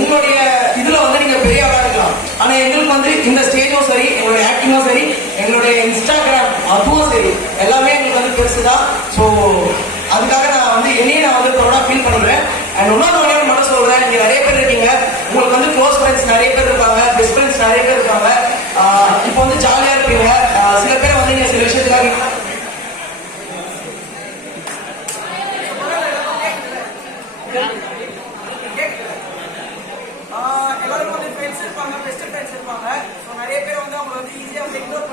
உங்களுடைய இதுல வந்து நீங்க பெரிய ஆளா இருக்கலாம். ஆனா எங்களுக்கு வந்து இந்த ஸ்டேஜும் சரி, எங்களுடைய ஆக்டிங்கும் சரி, எங்களுடைய இன்ஸ்டாகிராம் அதுவும் சரி, எல்லாமே எங்களுக்கு வந்து பெருசுதான். ஸோ அதுக்காக நான் வந்து என்னையும் நான் வந்து ப்ரௌடா ஃபீல் பண்ணிக்கிறேன். அண்ட் இன்னொரு மட்டும் சொல்றேன், நீங்க நிறைய பேர் இருக்கீங்க, உங்களுக்கு வந்து க்ளோஸ் ஃப்ரெண்ட்ஸ் நிறைய பேர் இருப்பாங்க, பெஸ்ட் ஃப்ரெண்ட்ஸ் நிறைய பேர் இருப்பாங்க. இப்போ வந்து ஜாலியா இருப்பீங்க. சில பேர் வந்து நீங்க சில விஷயத்துக்காக எல்லாருக்கும் வந்து ஃப்ரெண்ட்ஸ் இருப்பாங்க, பெஸ்ட் ஃப்ரெண்ட்ஸ் இருப்பாங்க. ஸோ நிறைய பேர் வந்து அவங்க வந்து ஈஸியாக வந்து இக்னோர்